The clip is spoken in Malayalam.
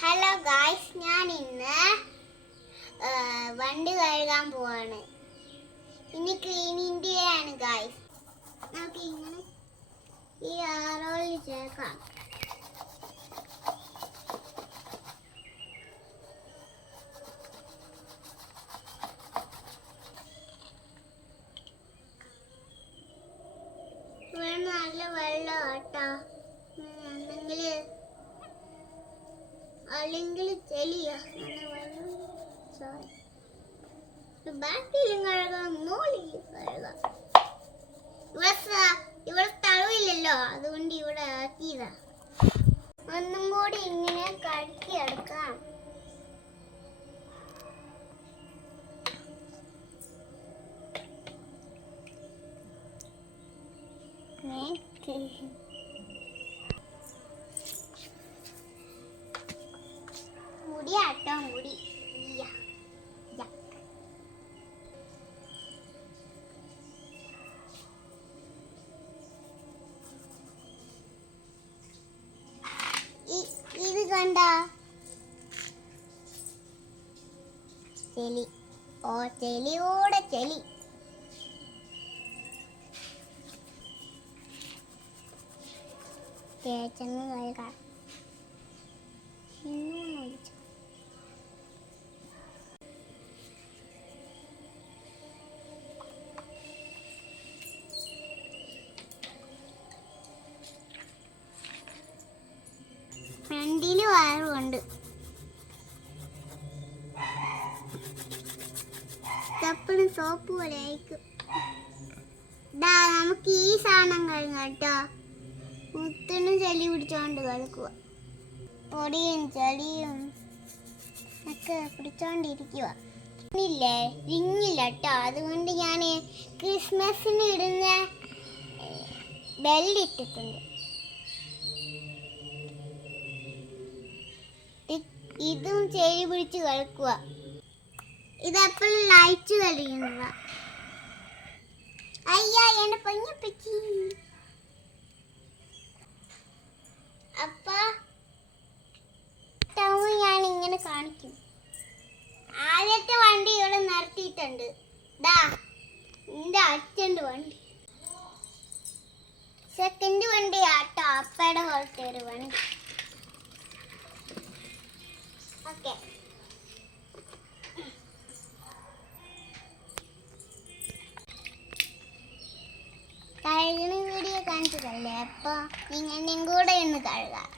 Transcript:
ഹലോ ഗായ്സ്, ഞാൻ ഇന്ന് വണ്ടി കഴുകാൻ പോവാണ്. ഇനി ക്ലീനിങ് ഡേ ആണ് ഗായ്സ്. നമുക്ക് ഇങ്ങനെ ഈ ആറോളിൽ ചേർക്കാം. ഇവിടെ നല്ല വെള്ളം കേട്ടോ, അല്ലെങ്കിൽ ചെളിയാ. ബാക്കിലും കഴുകാം, മോളിലും കഴുകാം. ഇവിടെ സ്ഥലമില്ലല്ലോ, അതുകൊണ്ട് ഇവിടെ ആക്കിയതാ. ഒന്നും കൂടി ഇങ്ങനെ കഴുകി എടുക്കാം. മുടിയാട്ടോ, മുടി. ഇത് കണ്ട ചെളി, ചെളിയോടെ ചെളി. തേച്ചങ്ങ് കഴുകാം. ഫ്രണ്ടില് വയറുണ്ട്. എപ്പോഴും സോപ്പ് പോലെ ആയിരിക്കും. നമുക്ക് ഈ സാധനം കഴുകാം കേട്ടോ. മുത്തിനും ചെളി പിടിച്ചോണ്ട് കളിക്കുക. പൊടിയും ചെളിയും ഒക്കെ പിടിച്ചോണ്ടിരിക്കുക. ഇല്ലേ, റിങ്ങില്ല കേട്ടോ. അതുകൊണ്ട് ഞാൻ ക്രിസ്മസിന് ഇടുന്ന ബെല്ലിട്ടിട്ടുണ്ട്. ഇതും ചെളി പിടിച്ച് കളിക്കുക. ഇതെപ്പോഴും ലൈറ്റ് കളിയുന്നത. അയ്യാ, എന്റെ പൊഞ്ഞപ്പച്ചി. അപ്പ ഞാൻ ഇങ്ങനെ കാണിക്കും. ആദ്യത്തെ വണ്ടി ഇവിടെ നിർത്തിയിട്ടുണ്ട്. എന്റെ അച്ഛൻ്റെ വണ്ടി. സെക്കൻഡ് വണ്ടി ആട്ടോ, അപ്പയുടെ പോലത്തെ ഒരു വണ്ടി. ഓക്കെ, കഴുകണ വീഡിയോ കാണിച്ചതല്ലേ, അപ്പൊ നിങ്ങളുടെയും കൂടെ ഒന്ന് കഴുകാം.